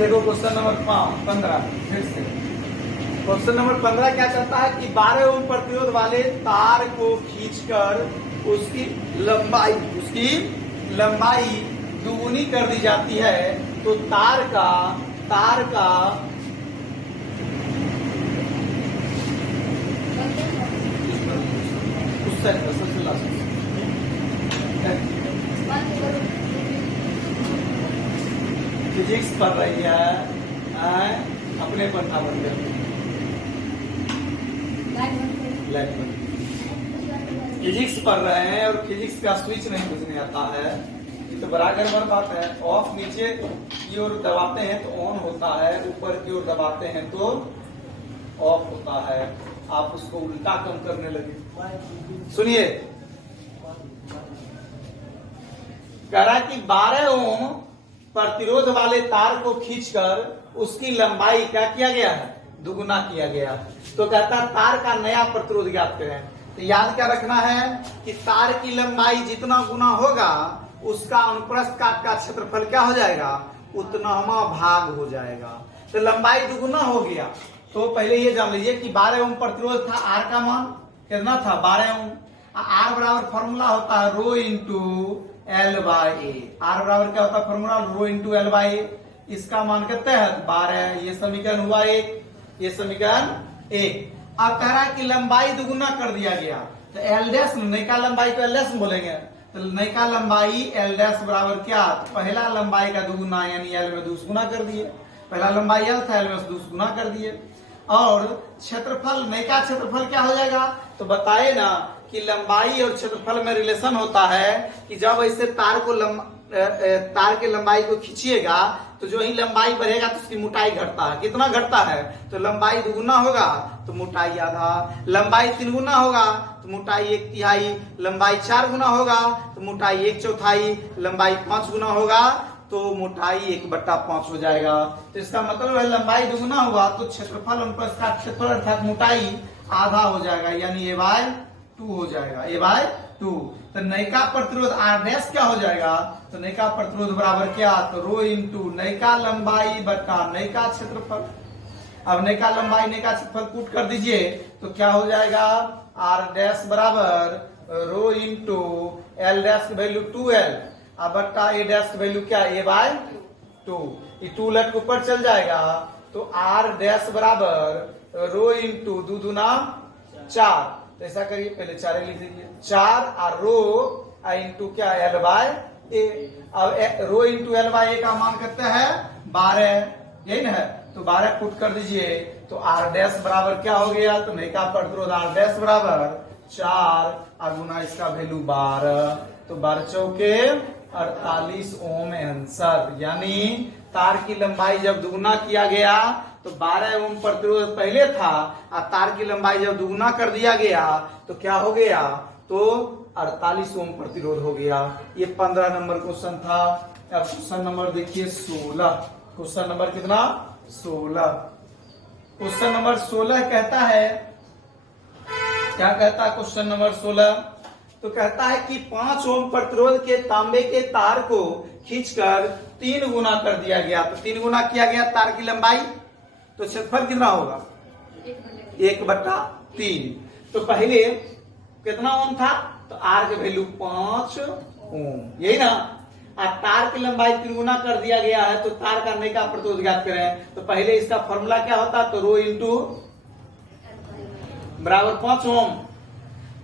देखो question number 15 फिर से। क्वेश्चन नंबर 15 क्या चाहता है कि 12 ओम प्रतिरोध वाले तार को खींचकर उसकी लंबाई दुगुनी कर दी जाती है तो तार का फिजिक्स पढ़ रही है अपने पंखा बंद कर फिजिक्स पढ़ रहे हैं और फिजिक्स का स्विच नहीं बुझने आता है तो बड़ा गड़बड़ बात है। ऑफ नीचे की ओर दबाते हैं तो ऑन होता है, ऊपर की ओर दबाते हैं तो ऑफ होता है। आप उसको उल्टा कम करने लगे। सुनिए, कह रहा है कि 12 ओम प्रतिरोध वाले तार को खींचकर उसकी लंबाई क्या किया गया है, दुगुना किया गया। तो कहता है तार का नया प्रतिरोध ज्ञात करें। तो याद क्या रखना है कि तार की लंबाई जितना गुना होगा उसका अनुप्रस्थ काट का क्षेत्रफल क्या हो जाएगा, उतनामा भाग हो जाएगा। तो लंबाई दुगुना हो गया। तो पहले ये जान लीजिए कि 12 ओम प्रतिरोध था, आर का मान कितना था 12 ओम। आर बराबर फॉर्मूला होता है rho into L by A. R बराबर क्या होता है formula, rho into L by A. इसका मान कितना है 12। ये समीकरण हुआ 1, ये समीकरण 1। अब कह रहा है कि लंबाई दुगुना कर दिया गया तो एल डैश नयका लंबाई को एल डैश बोलेंगे। तो नयका लंबाई एल डैश बराबर क्या, तो पहला लंबाई का दुगुना यानी एल में 2 गुना कर दिए। पहला लंबाई एल था, एल में 2 गुना कर दिए। और क्षेत्रफल, नयका क्षेत्रफल क्या हो जाएगा, तो बताए ना कि लंबाई और क्षेत्रफल में रिलेशन होता है कि जब ऐसे तार के लंबाई को खींचिएगा तो जो ही लंबाई बढ़ेगा तो उसकी मोटाई घटता है। कितना घटता है, तो लंबाई दुगुना होगा तो मोटाई आधा, लंबाई 3 गुना होगा तो मोटाई 1/3, लंबाई 4 गुना होगा तो मोटाई 1/4, लंबाई 5 गुना होगा तो मोटाई 1/5 हो जाएगा। तो इसका मतलब है लंबाई दुगुना होगा तो क्षेत्रफल अनुप्रस्थ का क्षेत्रफल अर्थात मोटाई आधा हो जाएगा, यानी a/2 हो जाएगा, a/2। तो नयका प्रतिरोध आर डैश क्या हो जाएगा, तो नयका प्रतिरोध बराबर क्या, तो रो इंटू नयका लंबाई बटा नयका क्षेत्रफल। अब नयका लंबाई नयका क्षेत्रफल पुट कर दीजिए तो क्या हो जाएगा, आर डैश बराबर रो इंटू एल डैश की वैल्यू 2l अब बट्टा ए डैश की वैल्यू क्या, a/2। ये 2 लट ऊपर चल जाएगा तो आर डैश बराबर रो इंटू 2 दूना 4। तो ऐसा करिए, पहले 4 लिख दीजिए, 4 और रो इंटू क्या l/a। अब रो इंटू l/a का मान कितना है 12, यही ना है। तो 12 पुट कर दीजिए तो आर डैश बराबर क्या हो गया, तो नयका प्रतिरोध आर डैश बराबर 4 और गुना इसका वैल्यू 12। तो 12 चौके 48 ओम आंसर। यानी तार की लंबाई जब दुगुना किया गया तो 12 ओम प्रतिरोध पहले था और तार की लंबाई जब दुगुना कर दिया गया तो क्या हो गया, तो 48 ओम प्रतिरोध हो गया। ये 15 नंबर क्वेश्चन था। अब क्वेश्चन नंबर देखिए 16। क्वेश्चन नंबर कितना, 16। क्वेश्चन नंबर 16 कहता है, क्या कहता है क्वेश्चन नंबर 16, तो कहता है कि 5 ओम प्रतिरोध के तांबे के तार को खींचकर 3 गुना कर दिया गया। तो 3 गुना किया गया तार की लंबाई, तो क्षेत्रफल कितना होगा 1/3। तो पहले कितना ओम था, तो आर के वैल्यू 5 ओम, यही ना। और तार की लंबाई 3 गुना कर दिया गया है तो तार का नयका प्रतिरोध ज्ञात करें। तो पहले इसका फॉर्मूला क्या होता, तो रो इंटू बराबर 5 ओम।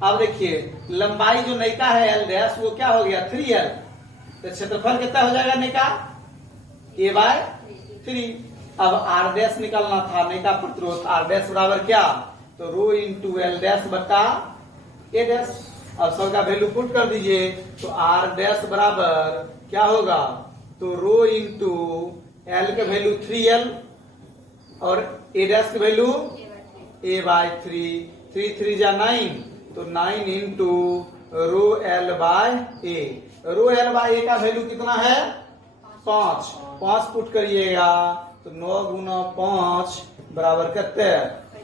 अब देखिए लंबाई जो नयका है एल डैश वो क्या हो गया 3l। तो क्षेत्रफल कितना हो जाएगा नयका, a/3। अब आर डैश निकालना था नयका प्रतिरोध, आर डैश बराबर क्या, तो रो इंटू एल डैश बटा ए डैश। अब सब का वैल्यू पुट कर दीजिए तो आर डैश बराबर क्या होगा, तो रो इंटू एल के वैल्यू 3l और ए डैश की वैल्यू a/3। 3 3 जा 9, तो 9 इंटू रो l/a। रो l/a का वैल्यू कितना है 5, 5 पुट करिएगा तो 9 गुना 5 बराबर कितने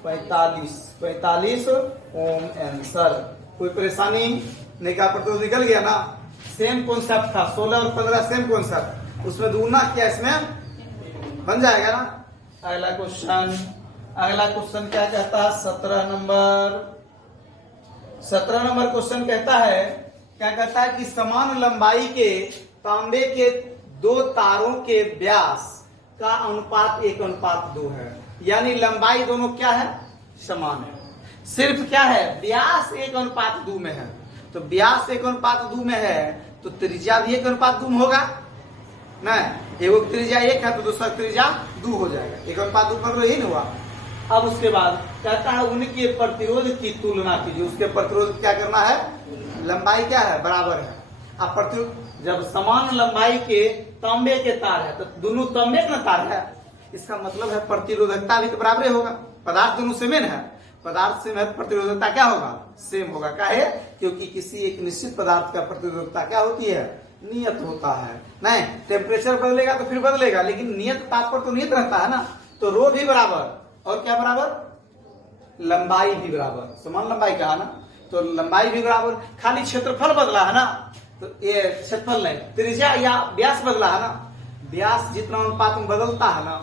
45 ओम आंसर। कोई परेशानी, नयका प्रतिरोध निकल गया ना। सेम कॉन्सेप्ट था, 16 और 15 सेम कॉन्सेप्ट, उसमें दुगुना किया, इसमें बन जाएगा ना। अगला क्वेश्चन क्या कहता है? 17 नंबर क्वेश्चन कहता है, क्या कहता है कि समान लंबाई के तांबे के दो तारों के व्यास का अनुपात 1:2 है। यानी लंबाई दोनों क्या है? समान है। सिर्फ क्या है? व्यास 1:2 में है। तो व्यास 1:2 में है तो त्रिज्या भी 1:2 होगा ना। एगो त्रिज्या 1 है तो दूसरा त्रिज्या 2 हो जाएगा। 1:2 पर तो ही नहीं हुआ। अब उसके बाद कहता है उनके प्रतिरोध की तुलना कीजिए। उसके प्रतिरोध क्या करना है? लंबाई क्या है? बराबर है। अब प्रतिरोध जब समान लंबाई के तांबे के तार है तो दोनों तांबे का तार है, इसका मतलब है प्रतिरोधकता भी तो बराबर होगा। पदार्थ दोनों सेम है, पदार्थ सेम है, प्रतिरोधकता क्या होगा? सेम होगा। काहे? क्योंकि किसी एक निश्चित पदार्थ का प्रतिरोधकता क्या होती है? नियत होता है। नहीं, टेम्परेचर बदलेगा तो फिर बदलेगा, लेकिन नियत तापमान तो नियत रहता है ना। तो रो भी बराबर और क्या बराबर? लंबाई भी बराबर। समान लंबाई का है ना, तो लंबाई भी बराबर। खाली क्षेत्रफल बदला है ना, तो ये क्षेत्रफल नहीं, त्रिज्या या व्यास बदला है ना। व्यास जितना अनुपात में बदलता है ना,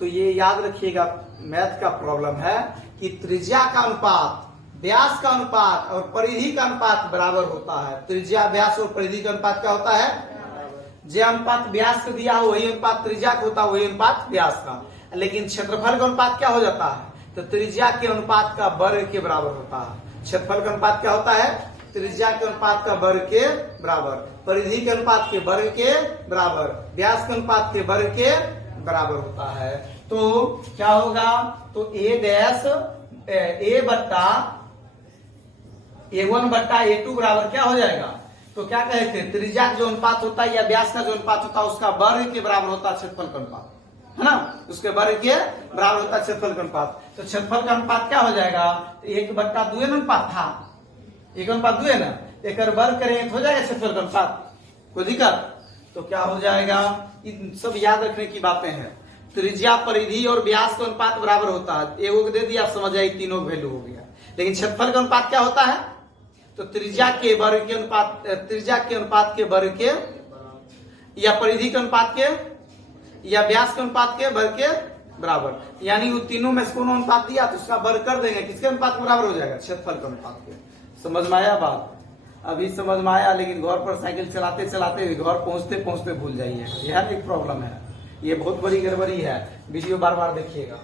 तो ये याद रखिएगा, मैथ का प्रॉब्लम है कि त्रिज्या का अनुपात, व्यास का अनुपात और परिधि का अनुपात बराबर होता है। त्रिज्या, व्यास और परिधि का अनुपात क्या होता है? जो अनुपात व्यास का दिया हो वही अनुपात त्रिज्या का होता है, वही अनुपात व्यास का। लेकिन क्षेत्रफल का अनुपात क्या हो जाता है? तो त्रिज्या के अनुपात का वर्ग के बराबर होता है। क्षेत्रफल का अनुपात क्या होता है? त्रिज्या के अनुपात का वर्ग के बराबर, परिधि के अनुपात के वर्ग के बराबर, व्यास के अनुपात के वर्ग के बराबर होता है। तो क्या होगा? तो A1/A2 बराबर क्या हो जाएगा? तो क्या कहे थे? त्रिज्या का जो अनुपात होता है या व्यास का जो अनुपात होता है उसका वर्ग के बराबर होता है क्षेत्रफल का अनुपात, है ना। उसके वर्ग के बराबर होता है क्षेत्रफल का अनुपात। तो क्षेत्रफल का अनुपात क्या हो जाएगा? 1/2 अनुपात था, 1/2 है ना। एक वर्ग करें तो हो जाएगा क्षेत्रफल का अनुपात, कोई दिक्कत? तो क्या हो जाएगा? इन सब याद रखने की बातें हैं। त्रिज्या, परिधि और व्यास का अनुपात बराबर होता है। एगो को दे दिया, आप समझ आए, तीनों वैल्यू हो गया। लेकिन क्षेत्रफल का अनुपात क्या होता है? तो त्रिज्या के वर्ग के अनुपात, त्रिज्या के अनुपात के वर्ग के, या परिधि के अनुपात के, या व्यास के अनुपात के वर्ग के बराबर। यानी वो तीनों में से कोनो अनुपात दिया तो उसका वर्ग कर देंगे, किसके अनुपात के बराबर हो जाएगा? क्षेत्रफल के अनुपात के। समझ में आया बात? अभी समझ में आया, लेकिन घर पर साइकिल चलाते चलाते घर पहुंचते पहुंचते भूल जाइए, यह एक प्रॉब्लम है। ये बहुत बड़ी गड़बड़ी है। वीडियो बार बार देखिएगा।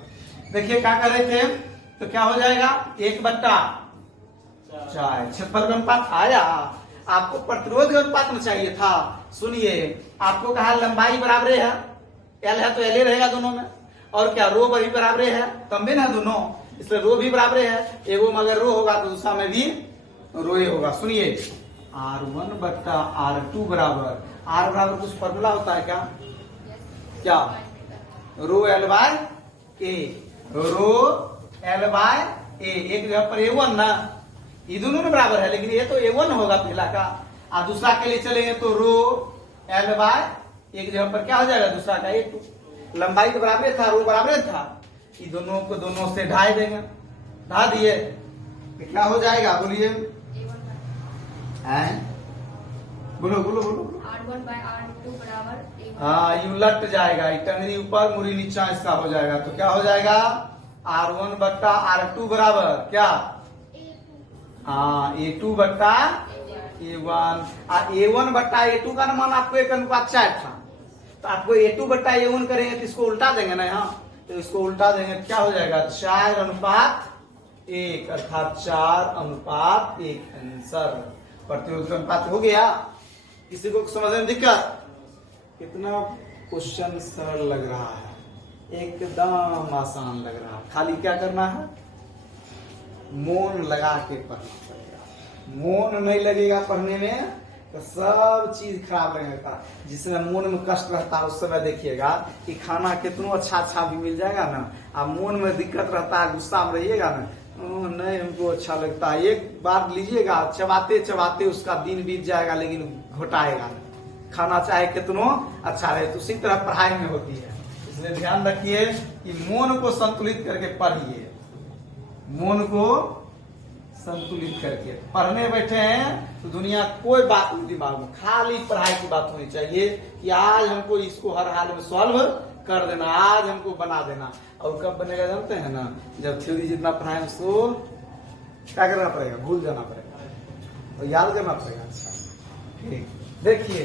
देखिए क्या कर रहे थे, तो क्या हो जाएगा? 1/4। क्षेत्रफल का अनुपात आया। आपको प्रतिरोध का अनुपात में चाहिए था। सुनिए, आपको कहा लंबाई बराबर है, एल है तो एल रहेगा दोनों में, और क्या रो भी बराबर है, तंबे ना दोनों, इसलिए रो भी बराबर है। एगो में अगर रो होगा तो दूसरा में भी रो ही होगा। सुनिए, R1/R2 बराबर, R बराबर कुछ फॉर्मूला होता है क्या? क्या? रो L बाय ए, रो L बाय ए। एक जगह पर A1 ना, ये दोनों में बराबर है, लेकिन ये तो A1 होगा पहला का, और दूसरा के लिए चलेंगे तो रो L बाय, एक जगह पर क्या हो जाएगा? दूसरा का A2। लंबाई तो बराबर था, रो बराबर था, ये दोनों को दोनों से ढाई देंगे, ढा दिए, क्या हो जाएगा? बोलिए, बोलो बोलो बोलो। R1/R2 बराबर, हाँ, ये उलट जाएगा, टंगरी ऊपर मुड़ी नीचा, इसका हो जाएगा। तो क्या हो जाएगा? R1/R2 बराबर क्या? हाँ, A2/A1। A1/A2 का मान आपको 1:4 था, तो आपको A2/A1 करेंगे तो इसको उल्टा देंगे ना यहाँ, तो इसको उल्टा देंगे क्या हो जाएगा? 4:1, अर्थात 4:1 आंसर। प्रतिरोध का अनुपात हो गया। किसी को समझने में दिक्कत? कितना क्वेश्चन सरल लग रहा है, एकदम आसान लग रहा है। खाली क्या करना है? मोन लगा के पढ़ना पड़ेगा। मोन नहीं लगेगा पढ़ने में तो सब चीज खराब लगेगा। जिसमें मोन में कष्ट रहता है उस समय देखिएगा कि खाना कितना अच्छा अच्छा भी मिल जाएगा ना, अब मोन में दिक्कत रहता है, गुस्सा में रहिएगा ना, नहीं हमको अच्छा लगता है, एक बार लीजिएगा, चबाते चबाते उसका दिन बीत जाएगा, लेकिन घोटाएगा नहीं। खाना चाहे कितनो अच्छा रहे, तो उसी तरह पढ़ाई में होती है। इसलिए ध्यान रखिए कि मोन को संतुलित करके पढ़िए, मोन को संतुलित करके पढ़ने बैठे हैं तो दुनिया कोई बात नहीं दिमाग में, खाली पढ़ाई की बात होनी चाहिए कि आज हमको इसको हर हाल में सॉल्व कर देना, आज हमको बना देना। और कब बनेगा जानते हैं ना, जब थ्योरी जितना पढ़ाए उसको क्या करना पड़ेगा, भूल जाना पड़ेगा और याद करना पड़ेगा। अच्छा ठीक, देखिए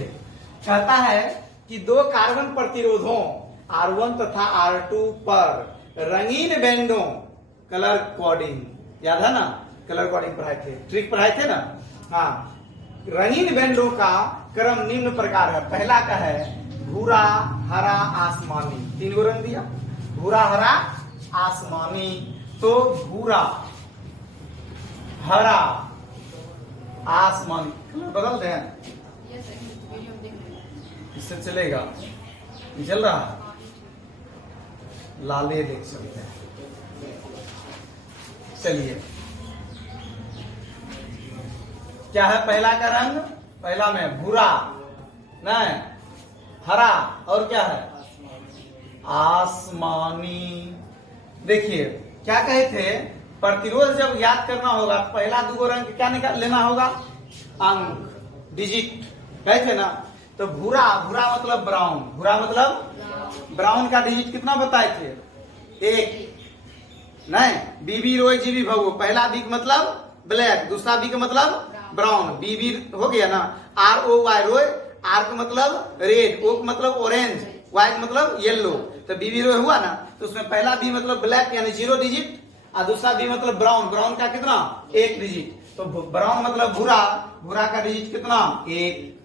कहता है कि दो कार्बन प्रतिरोधों R1 तथा R2 पर रंगीन बैंडों कलर कोडिंग, याद है ना, कलर कोडिंग पढ़ाए थे, ट्रिक पढ़ाए थे ना। हाँ, रंगीन बैंडों का क्रम निम्न प्रकार है। पहला का है भूरा, हरा, आसमानी, 3 गो रंग दिया, भूरा, हरा, आसमानी। तो भूरा, हरा, आसमानी कलर बदल दें, यस सर, वीडियो में देख रहे हैं। इससे चलेगा, ये चल रहा है, लाले देख सकते हैं। चलिए, क्या है पहला का रंग, पहला में भूरा, नहीं हरा, और क्या है आसमानी। देखिए क्या कहे थे, प्रतिरोध जब याद करना होगा पहला 2 रंग क्या निकाल लेना होगा, अंक, डिजिट, कहे थे ना। तो भूरा, भूरा मतलब ब्राउन, भूरा मतलब ब्राउन का डिजिट कितना बताए थे, 1, नहीं, बीबी रोई जीबी भगो, पहला बी का मतलब ब्लैक, दूसरा बी का मतलब ब्राउन, बीबी हो गया ना। ROY रोय, आर का मतलब रेड, ओ का मतलब ऑरेंज, वाई का मतलब येलो, तो बीबी रोय हुआ ना। तो उसमें पहला बी मतलब ब्लैक यानी 0 डिजिट, और दूसरा बी मतलब ब्राउन, ब्राउन का कितना 1 डिजिट। तो ब्राउन मतलब भूरा, भूरा का डिजिट कितना 1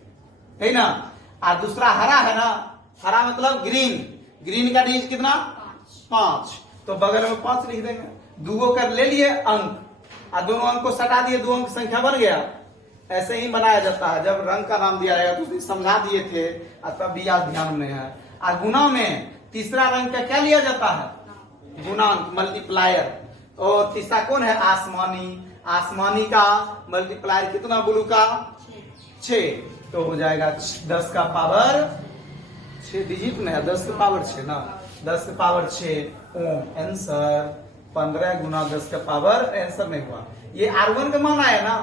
है ना। और दूसरा हरा है ना, हरा मतलब ग्रीन, ग्रीन का डिजिट कितना 5, तो बगल में 5 लिख देंगे। 2 कर ले लिए अंक, और दोनों अंक को सटा दिए, 2 अंक संख्या बन गया। ऐसे ही बनाया जाता है, जब रंग का नाम दिया जाएगा तो समझा दिए थे, तब भी याद ध्यान में है। और गुना में तीसरा रंग का क्या लिया जाता है, गुणांक, मल्टीप्लायर। और तीसरा कौन है, आसमानी, आसमानी का मल्टीप्लायर कितना, ब्लू का 6, तो हो जाएगा 10 का पावर 6 डिजिट में है, 10 का पावर 6 ना, 10 का पावर 6 ओम। आंसर 15 गुना 10 का पावर, आंसर नहीं हुआ। ये R1 का मान आया ना,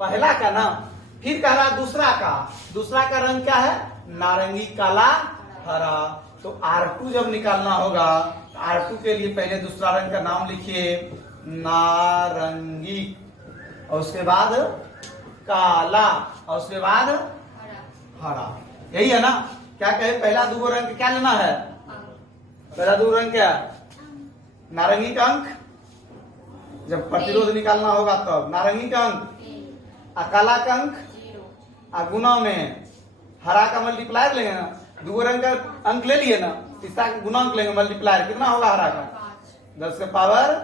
पहला का ना। फिर कह रहा दूसरा का, दूसरा का रंग क्या है, नारंगी, काला, हरा। तो R2 जब निकालना होगा, R2 के लिए पहले दूसरा रंग का नाम लिखिए, नारंगी, और उसके बाद काला, और उसके बाद हरा। यही है ना। क्या कहे, पहला 2 रंग क्या लेना है, पहला 2 रंग क्या, नारंगी का अंक, जब प्रतिरोध निकालना होगा तब नारंगी का अंक, काला का अंक, गुना में हरा का मल्टीप्लायर लेंगे ना, 2 रंग का अंक ले लिए ना, तीसरा गुणांक लेंगे मल्टीप्लायर, कितना होगा हरा का 10 का पावर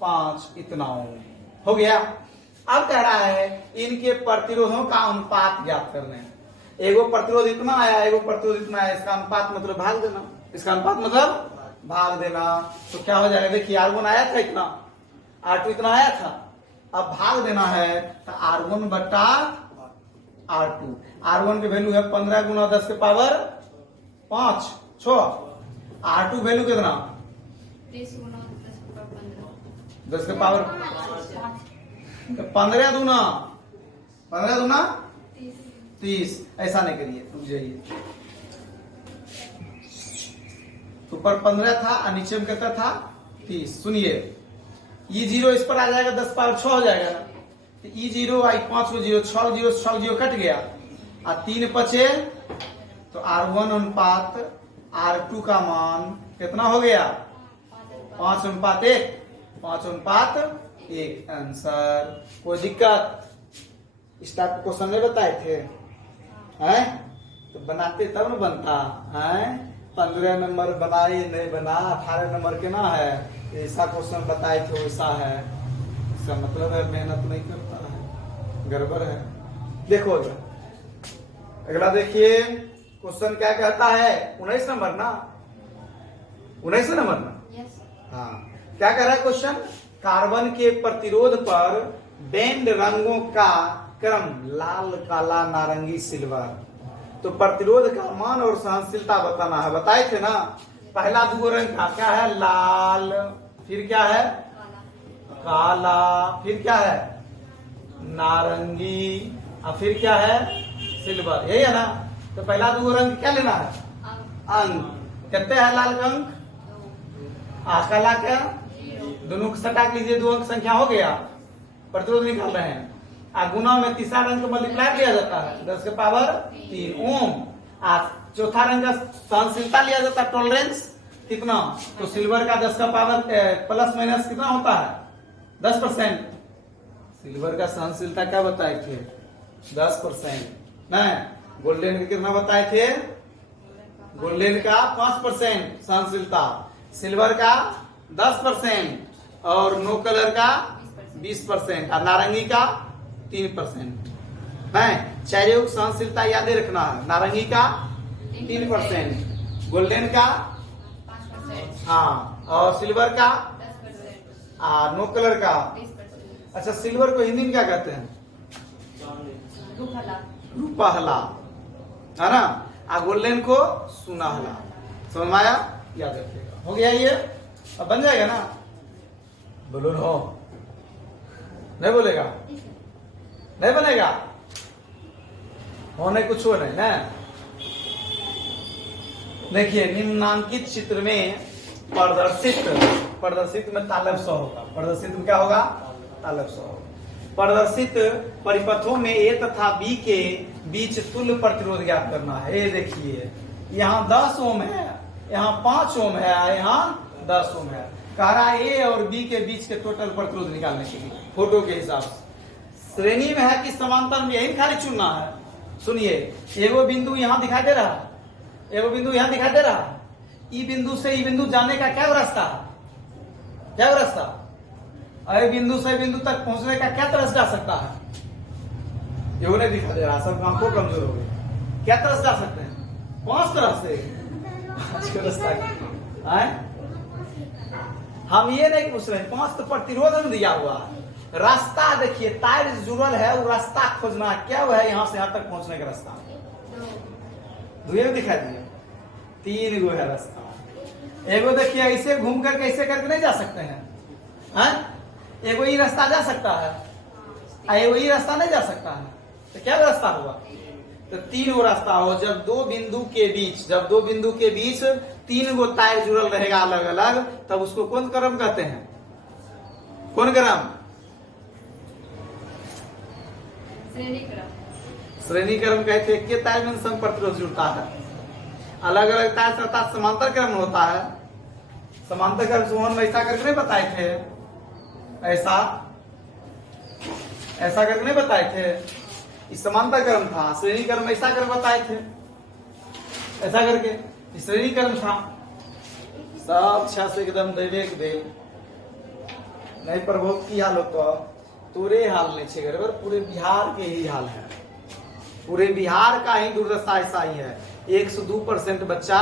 5, इतना हो गया। अब कह रहा है इनके प्रतिरोधों का अनुपात ज्ञात करने। एगो प्रतिरोध इतना आया, एगो प्रतिरोध इतना आया, इसका अनुपात मतलब भाग देना, इसका अनुपात मतलब भाग देना। तो क्या हो जाएगा, देखिए R1 आया था इतना, R2 इतना आया था, अब भाग देना है तो R1 बटा R2। R1 की वैल्यू है 15 गुना 10 के पावर 5, 6। R2 वैल्यू कितना, 30 गुना 10 के पावर 15 दूना 30। ऐसा नहीं करिए, रुक जाइए। ऊपर 15 था और नीचे में कितना था 30। सुनिए, ये 0 इस पर आ जाएगा, 10 पावर 6 हो जाएगा ना। तो ये 0 आई 5 को 0, 6 0 कट गया और 3 बचे। तो R1 अनुपात R2 का मान कितना हो गया, 5 अनुपात 1, 5 अनुपात 1। आंसर। कोई दिक्कत, इस टाइप क्वेश्चन नहीं बताए थे हैं, तो बनाते तब न बनता है। 15 नंबर बनाए नहीं बना, 18 नंबर के ना है, ऐसा क्वेश्चन बताए थे वैसा है, इसका मतलब है मेहनत नहीं करता है, गड़बड़ है। देखो अगला देखिए, क्वेश्चन क्या कहता है, 19 नंबर ना, 19 नंबर ना, यस। हाँ। क्या कह रहा है क्वेश्चन, कार्बन के प्रतिरोध पर बैंड रंगों का क्रम लाल, काला, नारंगी, सिल्वर। तो प्रतिरोध का मान और सहनशीलता बताना है, बताए थे ना। पहला 2 रंग का क्या है, लाल, फिर क्या है काला, काला, फिर क्या है नारंगी, और फिर क्या है, सिल्वर, यही है ना। तो पहला दो रंग क्या लेना है, अंक। कितने है लाल का अंक, काला क्या, दोनों को सटा लीजिए, दो अंक संख्या हो गया, प्रतिरोध निकाल रहे हैं। गुना में तीसरा रंग को मल्टीप्लाई किया जाता है 10 के पावर 3 ओम। चौथा रंग का सहनशीलता लिया जाता है, टॉलरेंस कितना, तो सिल्वर का 10 का पावर प्लस माइनस कितना होता है 10%। सिल्वर का सहनशीलता क्या बताए थे 10%, नहीं गोल्डन का कितना बताए थे, गोल्डन का 5% सहनशीलता, सिल्वर का 10% और नो कलर का 20% और नारंगी का 3%। नहीं, चारों सहनशीलता याद रखना है, नारंगी का 3%, गोल्डन का 5%, हाँ, और सिल्वर का 10%, नो कलर का। 20%। अच्छा, सिल्वर को हिंदी में क्या कहते हैं, रूपहला। रूपाहला, है ना। गोल्डन को सुनहला, समझ में आया, याद रखिएगा। हो गया ये, अब बन जाएगा ना, बोलो नो, नहीं बोलेगा, नहीं बनेगा, होने कुछ हो नहीं ना। देखिए निम्नांकित चित्र में प्रदर्शित में तालब 100 होगा, प्रदर्शित में क्या होगा, तालब 100 होगा। प्रदर्शित परिपथों में ए तथा बी के बीच तुल्य प्रतिरोध ज्ञात करना है। ये देखिए यहाँ 10 ओम है, यहाँ 5 ओम है, यहाँ 10 ओम है। कह रहा है ए और बी के बीच के टोटल प्रतिरोध निकालने के लिए फोटो के हिसाब से। श्रेणी में है कि समांतर में, यही खाली चुनना है। सुनिए, एगो बिंदु यहाँ दिखाई दे रहा है, एगो बिंदु यहाँ दिखाई दे रहा है। ई बिंदु से ई बिंदु जाने का क्या रास्ता है, क्या रास्ता, अरे बिंदु से बिंदु तक पहुंचने का क्या तरह से जा सकता है, ये नहीं दिखा दे रहा, सब आंखों कमजोर हो गई। क्या तरह से जा सकते हैं, 5 तरह से, 5 रास्ता है। हम ये नहीं पूछ रहे, 5 तो प्रतिरोध में दिया हुआ है। रास्ता देखिए, तार जुड़ल है, वो रास्ता खोजना क्या वो है, यहाँ से यहाँ तक पहुंचने का रास्ता 2 दिखा दिए, 3 गो है रास्ता। एगो देखिए ऐसे घूम कर कैसे करके नहीं जा सकते हैं, एगो ही रास्ता जा सकता है, एगो ही रास्ता नहीं जा सकता है, तो क्या रास्ता हुआ, तो 3 गो रास्ता हो। जब दो बिंदु के बीच 3 गो तार जुड़ल रहेगा अलग अलग, तब उसको कौन क्रम कहते हैं, कौन क्रम, श्रेणी क्रम कहते हैं। के तार में सम प्रतिरोध जुड़ता है, अलग अलग तार से समांतर क्रम होता है। समांतर क्रम सुमन में ऐसा करके नहीं बताए थे, ऐसा करके नहीं बताए थे, इस समांतर क्रम था। श्रेणी क्रम ऐसा कर बताए थे, ऐसा करके श्रेणी क्रम था। सब अच्छा से एकदम देवे के दे नहीं, प्रभुत्व की हाल हो तो तोरे हाल नहीं छे गड़बड़, पूरे बिहार के ही हाल है, पूरे बिहार का ही दुर्दशा ऐसा ही है। 102% बच्चा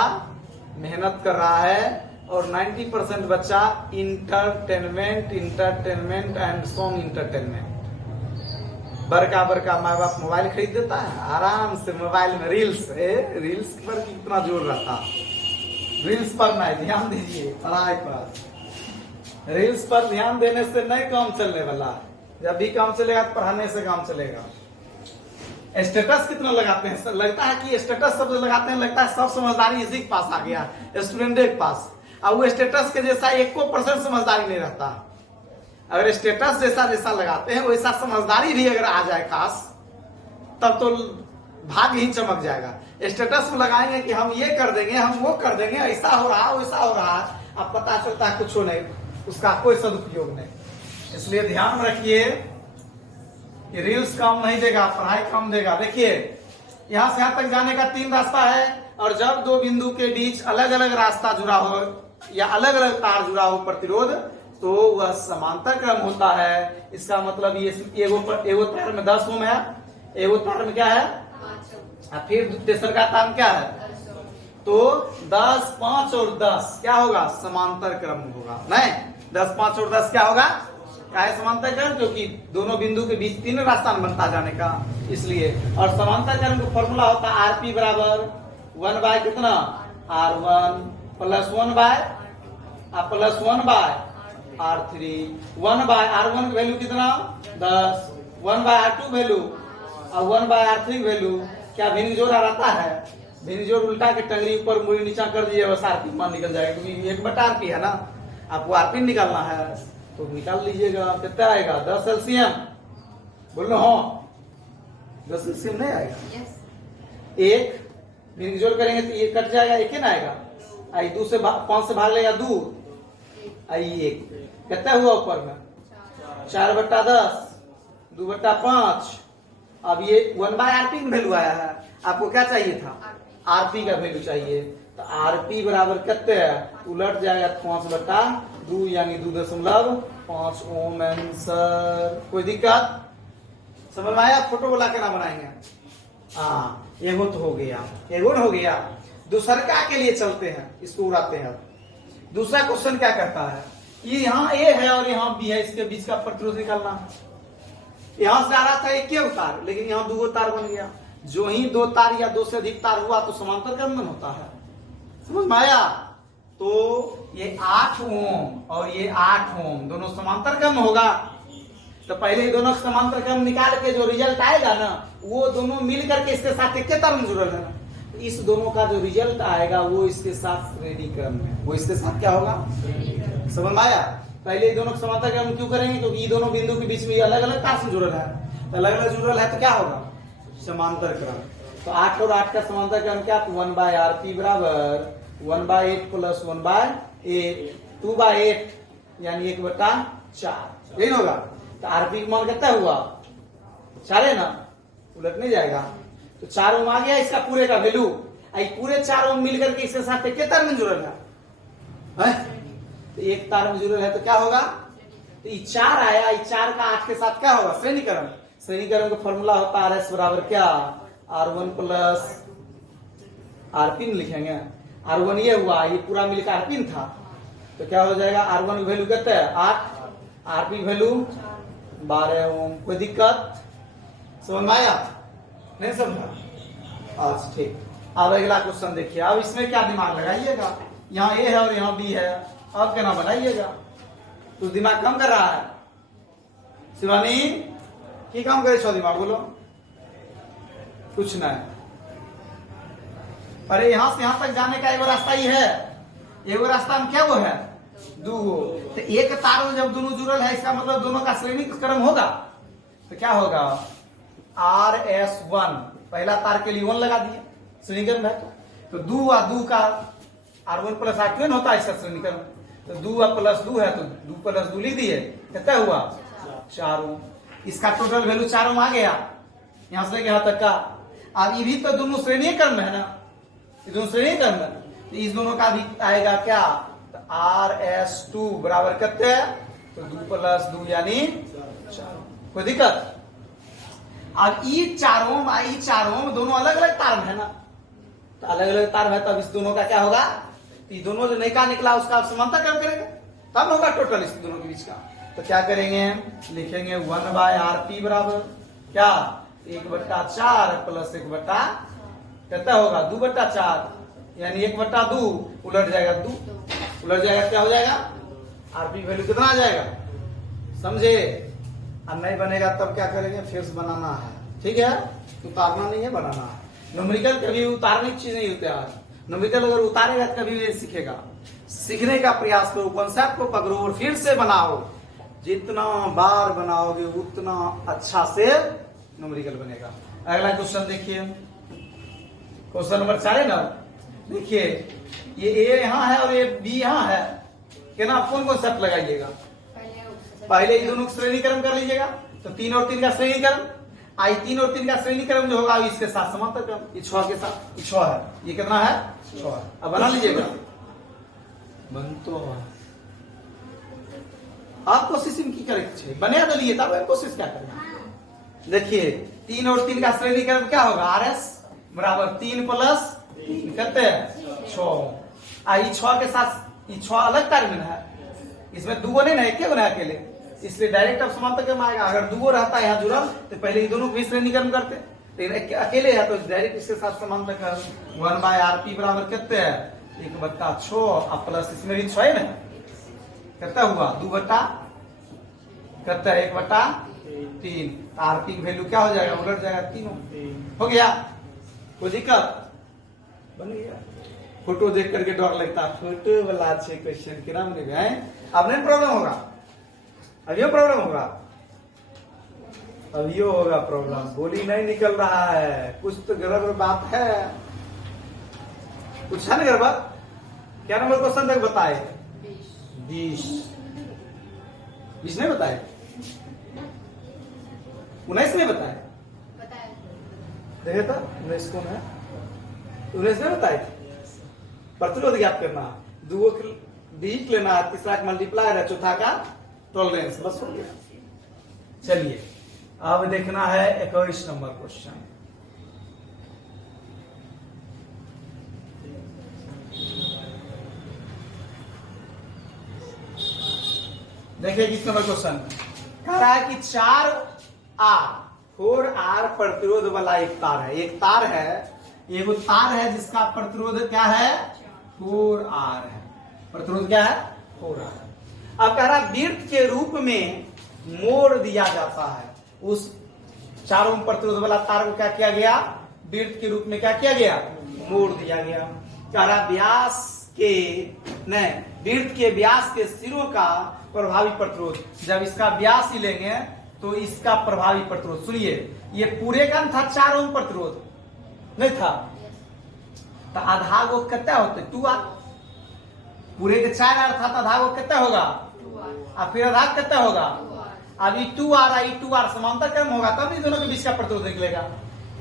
मेहनत कर रहा है और 90% बच्चा इंटरटेनमेंट एंड सॉन्ग इंटरटेनमेंट। बड़का माँ बाप मोबाइल खरीद देता है, आराम से मोबाइल में रील्स पर कितना जोर रहता, रील्स पर नहीं ध्यान दीजिए, पढ़ाई पर, रील्स पर ध्यान देने से नहीं काम चलने वाला। जब भी काम चलेगा तो पढ़ाने से काम चलेगा। स्टेटस कितना लगाते हैं, लगता है कि स्टेटस सब लगाते हैं, लगता है सब समझदारी इसी के पास आ गया, स्टूडेंट के पास। और वो स्टेटस के जैसा 1% समझदारी नहीं रहता। अगर स्टेटस जैसा लगाते हैं वैसा समझदारी भी अगर आ जाए खास, तब तो भाग ही चमक जाएगा। स्टेटस में लगाएंगे कि हम ये कर देंगे, हम वो कर देंगे, ऐसा हो रहा वैसा हो रहा, अब पता चलता है कुछ नहीं, उसका कोई सदुपयोग नहीं। इसलिए ध्यान रखिए कि रील्स काम नहीं देगा, पढ़ाई काम देगा। देखिए यहाँ से यहाँ तक जाने का 3 रास्ता है, और जब 2 बिंदु के बीच अलग अलग रास्ता जुड़ा हो या अलग अलग तार जुड़ा हो प्रतिरोध, तो वह समांतर क्रम होता है। इसका मतलब ये एगो तार में 10 ओम है, एगो तार में क्या है, फिर तेसर का तार में क्या है, तो 10, 5 और 10 क्या होगा, समांतर क्रम होगा। नहीं, 10, 5 और 10 क्या होगा, क्या है, समांतर क्रम, क्योंकि दोनों बिंदु के बीच 3 रास्ता बनता जाने का, इसलिए। और समांतर क्रम का फॉर्मूला होता है आरपी बराबर 1 बाय कितना, R1 plus 1 bye R3, 1 bye R1 की वैल्यू कितना 10 1 बाय R2 वैल्यू और 1 बाय R3 वैल्यू क्या भिन्न जोड़ रहता है? भिन्न जोड़ उल्टा के टंगरी ऊपर मुड़ी नीचा कर दीजिए, बस आरपी मान निकल जाएगा, क्योंकि 1 बटा आरपी है ना, आपको आरपी निकालना है तो निकाल लीजिएगा। कितना आएगा? 10 एलसीएम। बोलो हाँ, 10 एलसीएम नहीं आएगा। Yes. एक भिन्न जोड़ करेंगे तो ये कट जाएगा, एक ही ना आएगा। आई 2 से 5 से भाग लेगा 2, आई 1 कितना हुआ ऊपर में? 4 बटा 10, 2 बटा 5। अब ये 1 बाय आरपी का वैल्यू आया है, आपको क्या चाहिए था? आरपी का वैल्यू चाहिए, तो आरपी बराबर कितने है? उलट जाएगा 5 बटा 2 यानी 2.5 ओम आंसर। कोई दिक्कत समझ में आया? फोटो बोला के ना बनाएंगे। हाँ, एगो तो हो गया, एगो हो गया। दूसरका के लिए चलते हैं, इसको उड़ाते हैं। दूसरा क्वेश्चन क्या करता है? ये यहाँ ए है और यहाँ बी है, इसके बीच का प्रतिरोध निकालना है। यहां से आ रहा था एक तार, लेकिन यहाँ 2 तार बन गया। जो ही 2 तार या 2 से अधिक तार हुआ तो समांतर क्रम होता है। समझ में आया? तो ये 8 ओम और ये 8 ओम दोनों समांतर क्रम होगा। तो पहले दोनों समांतर क्रम निकाल के जो रिजल्ट आएगा ना, वो दोनों मिल करके इसके साथ एक तार में जुड़ल है ना, इस दोनों का जो रिजल्ट आएगा वो इसके साथ श्रेणी क्रम में, वो इसके साथ क्या होगा? समझ में आया? पहले ये दोनों समांतर क्रम क्यों करेंगे? क्योंकि ये दोनों बिंदु के बीच में अलग अलग तार से जुड़ल है, तो अलग अलग जुड़ल है तो क्या होगा? समांतर क्रम। तो 8 और 8 का समांतर क्रम क्या? 1 बाय आरपी बराबर 1 बाय 8 प्लस 1 बाय 8, 2 बाय 8 यानी 1 बटा 4, यही होगा। तो आरपी मान कितना हुआ? 4 है ना, उलट नहीं जाएगा। तो 4 ओम आ गया इसका पूरे का वैल्यू। आई पूरे 4 ओम मिलकर के इसके साथ कितने तार में जुड़ल है? तो एक तार में जुड़ल है तो क्या होगा? तो ये 4 आया, ये 4 का 8 के साथ क्या होगा? श्रेणीकरण। श्रेणीकरण का फॉर्मूला होता है RS बराबर क्या? R1 प्लस आरपी लिखेंगे। R1 ये हुआ, ये पूरा मिलकर आरपी था, तो क्या हो जाएगा? R1 वैल्यू कितना है? 8, आरपी वैल्यू 12 ओम। कोई दिक्कत समझ में आया? नहीं समझा? आज ठीक। अब अगला क्वेश्चन देखिए। अब इसमें क्या दिमाग लगाइएगा? यहाँ ए है और यहाँ बी है, अब क्या ना बनाइएगा। तो दिमाग कम कर रहा है शिवानी, की काम करे छो दिमाग? बोलो कुछ नहीं। अरे यहां से यहां तक जाने का एगो रास्ता ही है, एगो रास्ता में क्या वो है? 2। तो एक तार में जब दोनों जुड़ल है, इसका मतलब दोनों का श्रेणी क्रम होगा। तो क्या होगा? RS1 पहला तार के लिए 1 लगा दिए, श्रेणी क्रम है। तो 2 और 2 का R1 प्लस R2 होता है इसका श्रेणी क्रम। तो 2 और प्लस 2 है तो 2 प्लस 2 लिख दिए, कितना हुआ? 4 ओम। इसका टोटल वैल्यू 4 ओम आ गया, यहां से यहां तक का। अब ये भी तो दोनों श्रेणी क्रम है ना, ये दोनों श्रेणी क्रम है, तो इस दोनों का भी आएगा क्या? तो RS2 बराबर कितने? तो 2 प्लस 2 यानी 4। कोई दिक्कत? अब ये 4 ओम और ये 4 ओम दोनों अलग अलग तार में है ना, तो अलग अलग तार है, तब इस दोनों का क्या होगा? तो ये दोनों जो नैका निकला उसका आप समांतर क्रम करेंगे, तब होगा टोटल इस दोनों के बीच का। तो क्या करेंगे? लिखेंगे 1 बाय आरपी बराबर क्या? 1 बटा 4 प्लस 1 बटा कितना होगा? 2 बटा 4 यानी 1 बटा 2, उलट जाएगा 2, उलट जाएगा क्या हो जाएगा? आरपी वैल्यू कितना आ जाएगा? समझे? अब नहीं बनेगा तब क्या करेंगे? फिर से बनाना है, ठीक है? उतारना नहीं है, बनाना है। न्यूमेरिकल कभी उतारने की चीज नहीं होती है। न्यूमेरिकल अगर उतारेगा कभी भी सीखेगा। सीखने का प्रयास करो, कॉन्सेप्ट को पकड़ो और फिर से बनाओ। जितना बार बनाओगे उतना अच्छा से न्यूमेरिकल बनेगा। अगला क्वेश्चन देखिए, क्वेश्चन नंबर 4 है ना। देखिए ये ए यहाँ है और ये बी यहाँ है, क्या आप कौन कॉन्सेप्ट लगाइएगा? पहले ये दोनों श्रेणी क्रम कर लीजिएगा। तो 3 और 3 का श्रेणी क्रम, आई 3 और 3 का श्रेणी क्रम जो होगा इसके साथ समांतर क्रम, ये 6 के साथ, ये 6 है, ये कितना है? 6 है। अब बना लीजिएगा। बन तो आप कोशिश इनकी करें, बने तो लिए तब कोशिश क्या करना। देखिए 3 और 3 का श्रेणी क्रम क्या होगा? RS बराबर 3 प्लस 3 कितने हैं? 6। आई 6 के साथ ये 6 अलग तार में है, इसमें 2 नहीं ना, एक बना अकेले, इसलिए डायरेक्ट अब समांतर क्रम आएगा। अगर 2 रहता है यहाँ जुड़ल तो पहले ये दोनों भी श्रेणी क्रम करते, लेकिन अकेले है तो डायरेक्ट इसके साथ समांतर क्रम। 1 बाय आरपी बराबर कितने है? 1 बटा 6 अब प्लस इसमें भी 6 है ना, कितना हुआ? 2 बटा कितना? 1 बटा 3। आरपी की वैल्यू क्या हो जाएगा, उलट जाएगा, 3 हो गया। कोई दिक्कत बन गया। फोटो देख करके डर लगता है, फोटो वाला अच्छे क्वेश्चन के नाम नहीं है। अब नहीं प्रॉब्लम होगा, अभी प्रॉब्लम होगा, अभी होगा प्रॉब्लम। बोली नहीं निकल रहा है, कुछ तो गड़बड़ बात है, कुछ है ना गड़बड़। क्या नंबर क्वेश्चन तक बताए, 20 नहीं बताए, 19 नहीं बताए, देखे तो 19 कौन है, 19 नहीं बताए। प्रतिरोध ज्ञात करना, दो बीच लेना, तीसरा का मल्टीप्लायर है, चौथा का टॉलरेंस, बस हो गया। चलिए अब देखना है 21 नंबर क्वेश्चन। देखिए 21 नंबर क्वेश्चन कह रहा है कि 4R प्रतिरोध वाला एक तार है। एक तार है, एगो तार है जिसका प्रतिरोध क्या है, 4R है। प्रतिरोध क्या है, 4R। अब कह रहा है वृत्त के रूप में मोड़ दिया जाता है। उस 4 ओम प्रतिरोध वाला तार को क्या किया गया, वृत्त के रूप में क्या किया गया, मोड़ दिया गया। कह रहा व्यास के नहीं, वृत्त के व्यास के सिरों का प्रभावी प्रतिरोध, जब इसका व्यास ही लेंगे तो इसका प्रभावी प्रतिरोध, सुनिए ये पूरे का था 4 ओम प्रतिरोध नहीं था, तो आधा वो कितना होते 2R, पूरे के 4R था तो आधा वो कितना होगा, और फिर आधा कितना होगा, अभी 2R समांतर क्रम होगा, तब इन दोनों के बीच का प्रतिरोध निकलेगा।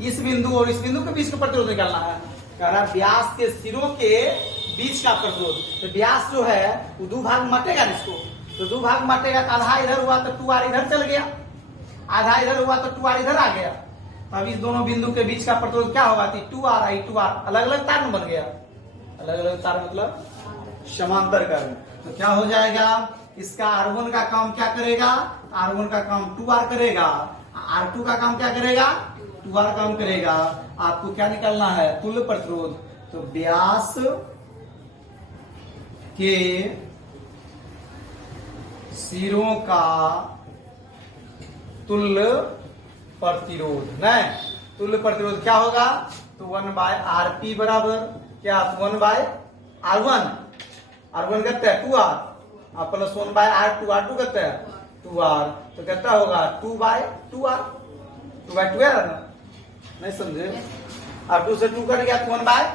इस बिंदु और इस बिंदु के बीच का प्रतिरोध निकालना है। कह रहा व्यास के सिरों के बीच का प्रतिरोध, तो व्यास जो है वो 2 भाग बांटेगा इसको, तो 2 भाग बांटेगा, आधा इधर हुआ तो 2R इधर चल गया, आधा इधर हुआ तो 2R इधर आ गया। अब इस दोनों बिंदु के बीच का प्रतिरोध क्या होगा, 2R अलग अलग तार बन गया, अलग अलग तार मतलब समांतर क्रम। तो क्या हो जाएगा, इसका R1 का काम क्या करेगा, R1 का काम 2R करेगा, R2 का काम क्या करेगा, 2R काम करेगा। आपको क्या निकालना है, तुल्य प्रतिरोध। तो व्यास के सिरों का तुल्य प्रतिरोध, नहीं तुल्य प्रतिरोध क्या होगा, तो 1/RP बराबर क्या, 1/R1, R1 कहते हैं 2R, प्लस 1/R2, R2 कहते हैं 2R, तो कितना होगा 2/2R, 2/2R ना, नहीं समझे। R2 से 2 कट गया तो 1/R,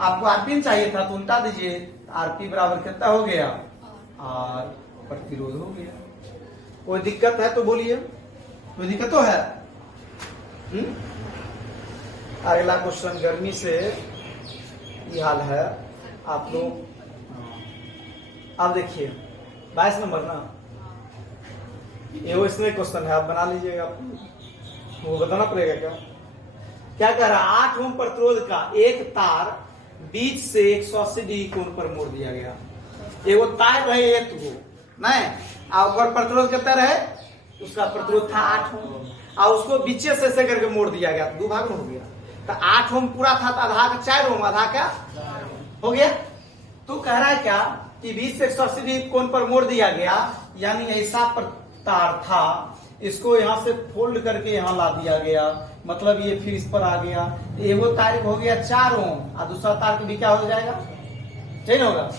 आपको RP चाहिए था तो उल्टा दीजिए, RP बराबर कितना हो गया, R प्रतिरोध हो गया। कोई दिक्कत है तो बोलिए, कोई दिक्कत तो है। अगला क्वेश्चन, गर्मी से ये हाल है आप लोग। अब देखिए 22 नंबर ना, ये वो इसमें क्वेश्चन है, आप बना लीजिएगा, वो बताना पड़ेगा क्या। क्या कह रहा, 8 ओम प्रतिरोध का एक तार बीच से 180 डिग्री कोण पर मोड़ दिया गया। एगो तार रहे एक वो नहीं, और प्रतिरोध कितना रहे, उसका प्रतिरोध था 8 ओम, और उसको बीचे से ऐसे करके मोड़ दिया गया, 2 भाग में हो गया। तो 8 ओम पूरा था, तो आधा का 4 ओम, आधा का हो गया। तो कह रहा है क्या कि 20 से 180 डिग्री कोण पर मोड़ दिया गया, यानी ऐसा तार था, इसको यहाँ से फोल्ड करके यहाँ ला दिया गया, मतलब ये फिर इस पर आ गया। एगो तार हो गया 4 ओम और दूसरा तार भी क्या हो जाएगा, ठीक होगा।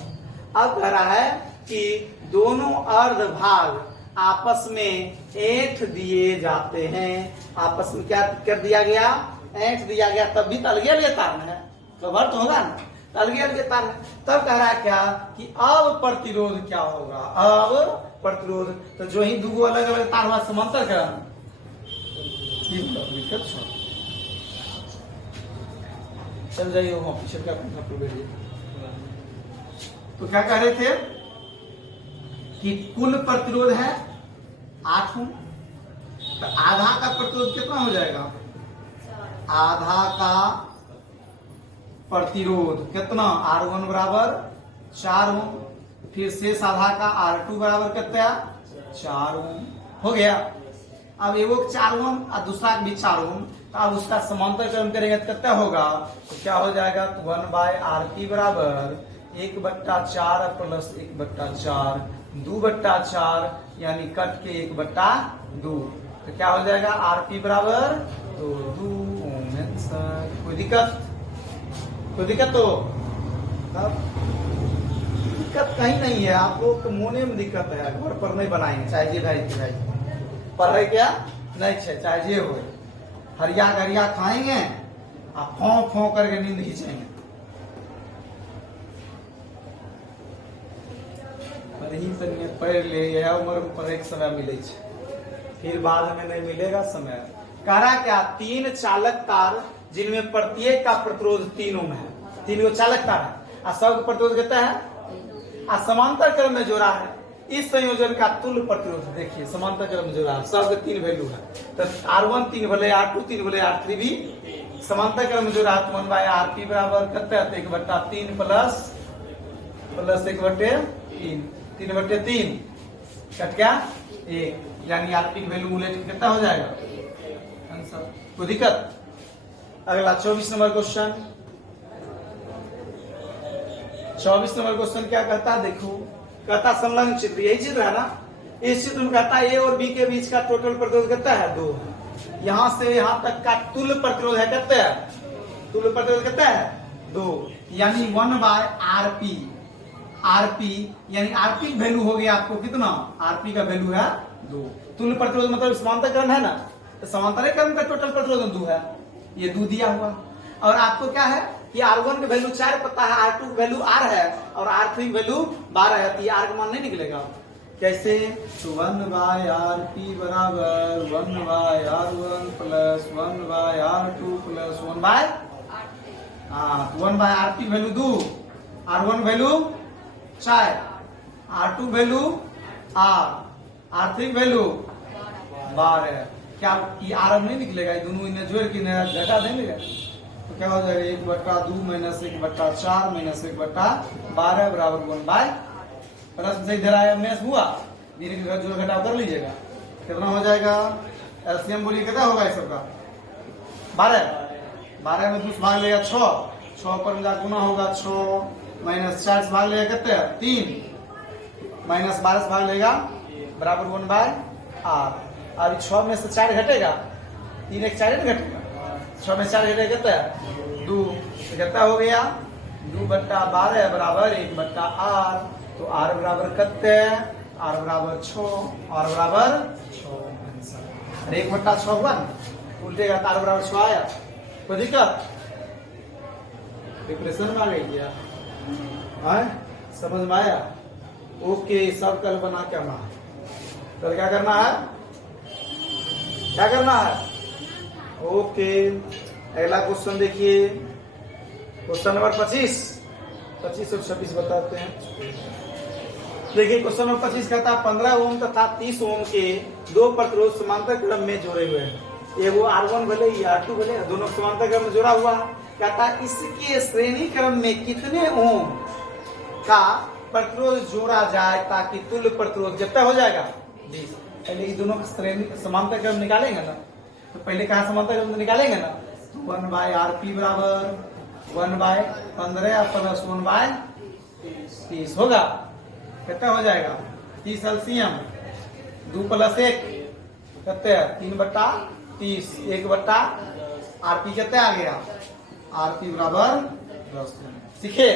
अब कह रहा है कि दोनों अर्ध भाग आपस में ऐंठ दिए जाते हैं। आपस में क्या कर दिया गया, ऐंठ दिया गया, तब भी अलग अलग तार है, कवर तो होगा ना, अलग अलग तार है। तब कह रहा है क्या कि अब प्रतिरोध क्या होगा, अब प्रतिरोध, तो जो ही 2 अलग अलग तार हुआ समांतर क्रम, चल जाइए वहां पीछे का बैठिए। तो क्या कह रहे थे कि कुल प्रतिरोध है 8 ओम, तो आधा का प्रतिरोध कितना हो जाएगा, आधा का प्रतिरोध कितना, R1 बराबर 4 ओम, फिर शेष आधा का R2 बराबर कितना 4 ओम हो गया। अब एगो 4 ओम और दूसरा भी 4 ओम, तो अब उसका समांतर क्रम करेंगे तो कितना होगा, तो क्या हो जाएगा, तो 1/RP बराबर 1/4 प्लस 1/4 2/4 यानी कट के 1/2। तो क्या हो जाएगा RP बराबर तो 2 ओम आंसर। कोई दिक्कत तो अब दिक्कत कहीं नहीं है, आपको मोने में दिक्कत है, घर पर नहीं बनाएंगे चाहे जे भाई पढ़े क्या नहीं छे चाहे जे हो, हरिया गरिया खाएंगे आप फौ करके नींद खींचेंगे। पढ़ ले यह उम्र में पढ़े के समय मिले, फिर बाद में नहीं मिलेगा समय। कहा क्या 3 चालक तार जिनमें प्रत्येक का प्रतिरोध 3 ओम है, 3 गो चालक तार है और सब प्रतिरोध कितना है और समांतर क्रम में जोड़ा है। इस संयोजन का तुल्य प्रतिरोध देखिए, समांतर क्रम में जोड़ा है, सबके 3 वैल्यू है। तो R1 3 भले, R2 3 भले, R3 भी समांतर क्रम में जोड़ा है। 1/RP बराबर कितना है 1/3 प्लस 1/3 3/3 कट क्या 1, यानी RP की वैल्यू मूल्य कितना हो जाएगा आंसर। कोई दिक्कत। अगला 24 नंबर क्वेश्चन। 24 नंबर क्वेश्चन क्या कहता है देखो, कहता संलग्न चित्र, यही चित्र है ना, इस चित्र में कहता है A और B के बीच का टोटल प्रतिरोध कितना है 2, यहां से यहां तक का तुल्य प्रतिरोध है कितना है, तुल्य प्रतिरोध कितना है 2, यानी 1/RP। RP यानी RP की वैल्यू हो गया आपको कितना, RP का वैल्यू है 2। तुल्य प्रतिरोध मतलब समांतर क्रम है ना, तो समांतर क्रम का टोटल प्रतिरोध 2 है, ये 2 दिया हुआ। और आपको क्या है कि R1 की वैल्यू 4 पता है, R2 की वैल्यू R है और R3 की वैल्यू 12 है, तो ये R का मान नहीं निकलेगा। कैसे, तो 1/RP बराबर 1/R1 plus 1/R2 plus 1/RP value 2, R1 value 4, R2 value R, R3 value 12। क्या ये R नहीं निकलेगा, दोनों इन्हें जोड़ के घटा देंगे तो क्या हो जाएगा 1/2 माइनस 1/4 माइनस 1/12 बराबर 1/। प्रश्न से इधर आया मैथ हुआ, धीरे धीरे जोड़ घटाव कर लीजिएगा, कितना हो जाएगा एलसीएम बोलिए कितना होगा इस सबका 12 में 2 से भाग लेगा 6 पर मिला गुना होगा 6 माइनस 4 से भाग लेगा कितने 3 माइनस 12 से भाग लेगा बराबर 1/8। अभी 6 में से 4 घटेगा, 3 1 4 घटेगा, 6 में 4 घटेगा कितना 2, तो कितना हो गया 2/12 बराबर 1/8। तो R बराबर कितने, R बराबर 6, R बराबर 6 आंसर। अरे 1/6 हुआ ना, उल्टेगा तो R बराबर 6 आया। कोई दिक्कत, डिप्रेशन में आ गई क्या, समझ में आया। ओके, सब कल बना के आना, कल क्या करना है, क्या करना है। ओके, अगला क्वेश्चन देखिए, क्वेश्चन नंबर 25 और 26 बताते हैं। देखिए क्वेश्चन नंबर 25 कहता है 15 ओम तथा 30 ओम के 2 प्रतिरोध समांतर क्रम में जोड़े हुए हैं, ये वो R1 भले R2 भले, दोनों समांतर क्रम में जोड़ा हुआ है। कहता है इसके श्रेणी क्रम में कितने ओम का प्रतिरोध जोड़ा जाए ताकि तुल्य प्रतिरोध कितना हो जाएगा 20। पहले ये दोनों श्रेणी समांतर क्रम निकालेंगे ना, तो पहले कहा समांतर क्रम निकालेंगे ना, 1/RP बराबर 1/15 प्लस 1/30 होगा, कितना हो जाएगा 30 एलसीएम 2 प्लस 1 कितने 3/30, 1/RP कितने आ गया RP बराबर 10। सीखे।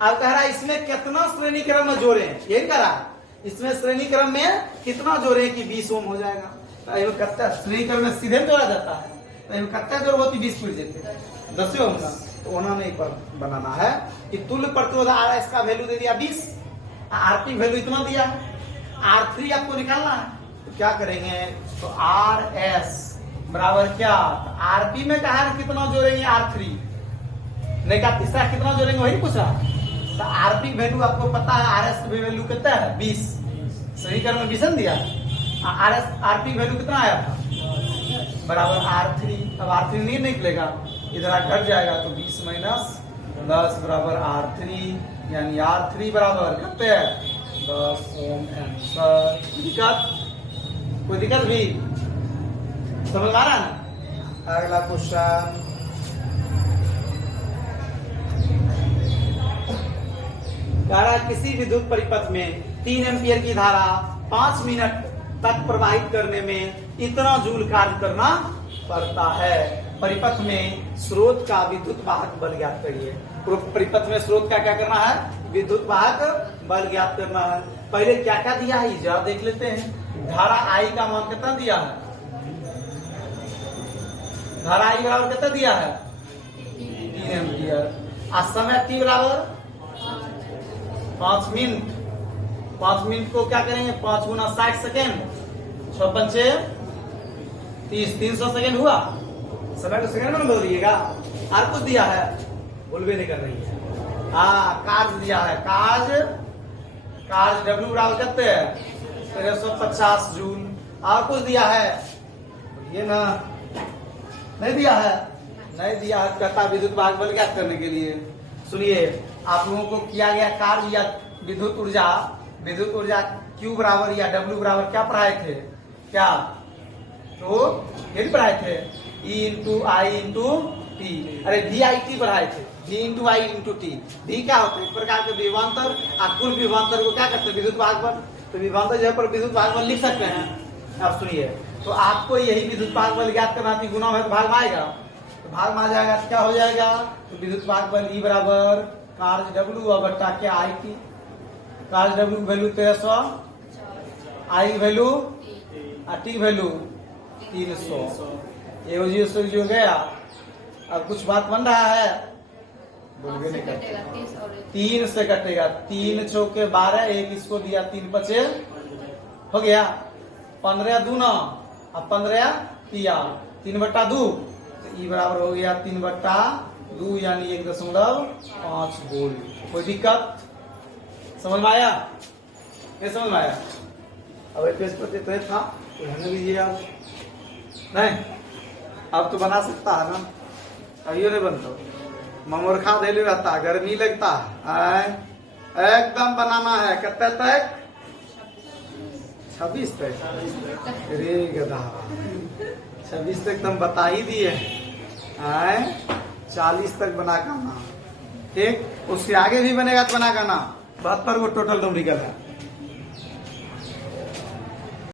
अब कह रहा है इसमें कितना श्रेणी क्रम में जोड़े, यही कह रहा है इसमें श्रेणी क्रम में कितना जोड़े कि 20 ओम हो जाएगा। तो कितना श्रेणी क्रम में सीधे जोड़ा जाता है, तो कितना जोड़ होती 20 फुट देते 10 ओम का, तो होना नहीं पर बनाना है कि तुल्य प्रतिरोध RS का वैल्यू दे दिया 20, RP वैल्यू इतना दिया, R3 आपको निकालना है, तो क्या करेंगे, तो RS बराबर क्या, तो RP में कहा कितना जोड़ेंगे R3 नहीं कहा, तीसरा कितना जोड़ेंगे वही पूछा। तो RP वैल्यू आपको पता है, RS वैल्यू कितना है 20, सही क्रम में 20 दिया, RP वैल्यू कितना आया था बराबर R3। अब R3 नहीं निकलेगा, इधर घट जाएगा, तो 20 माइनस 10 बराबर R3, यानी R3 बराबर कितने है 10 ओम आंसर। कोई दिक्कत भी समझ आ रहा ना। अगला क्वेश्चन, किसी विद्युत परिपथ में 3 एम्पियर की धारा 5 मिनट तक प्रवाहित करने में इतना जूल कार्य करना पड़ता है। परिपथ में स्रोत का विद्युत वाहक बल ज्ञात करिए। परिपथ में स्रोत का क्या करना है? विद्युत वाहक बल ज्ञात करना है। पहले क्या क्या दिया है जरा देख लेते हैं। धारा आई का मान कितना दिया है? धारा आई बराबर कितना दिया है? 3 एम्पियर। आज समय t बराबर 5 मिनट। 5 मिनट को क्या करेंगे? 5 गुना 60 सेकेंड, 6 पंचे 30, 300 सेकेंड हुआ। समय को सेकेंड में बदल दिएगा। और कुछ दिया है? बोलबे नहीं कर रही है। हाँ, कार्य दिया है। कार्य W बराबर कितने है? 1350 जूल। और कुछ दिया है? ये ना नहीं दिया है, नहीं दिया है। कहता विद्युत वाहक बल ज्ञात करने के लिए। सुनिए, आप लोगों को किया गया कार्य या विद्युत ऊर्जा Q बराबर या W बराबर क्या पढ़ाए थे? क्या तो ये भी पढ़ाए थे? E इंटू आई इंटू टी। अरे VIT पढ़ाए थे। V इंटू आई इंटू टी। V क्या होता है? एक प्रकार के विभवांतर। और कुल विभवांतर को क्या करते हैं? विद्युत वाहक बल। तो विभवांतर जगह पर विद्युत वाहक बल लिख सकते हैं। अब सुनिए, तो आपको यही विद्युत वाहक बल ज्ञात करना थी। गुना है तो भाग में आएगा, तो भाग में आ जाएगा तो क्या हो जाएगा? तो विद्युत वाहक बल E बराबर कार्य W बटा क्या आई टी। कार्य W वैल्यू 1300, आई वैल्यू और टी वैल्यू 300। ये जो गया। अब कुछ बात बन रहा है? बोलबे नहीं करते। 3 से कटेगा। 3 चौके 12, एक इसको दिया, 3 बचे हो गया 15 दूना और 15 तिया 3/2। तो ई बराबर हो गया 3/2 यानी 1.5 वोल्ट। कोई दिक्कत समझ में आया? नहीं समझ में आया? अब पेज पर तो था तो रहने दीजिए आप। नहीं, अब तो बना सकता है ना? अभी नहीं बनता। ममोरखा देली रहता, गर्मी लगता है। एकदम बनाना है। कितने तक? 26 तक। अरे गधा, 26 तक तुम बता ही दिए। 40 तक बना करना। ठीक, उससे आगे भी बनेगा तो बना करना। 72 को टोटल तुम निकल है।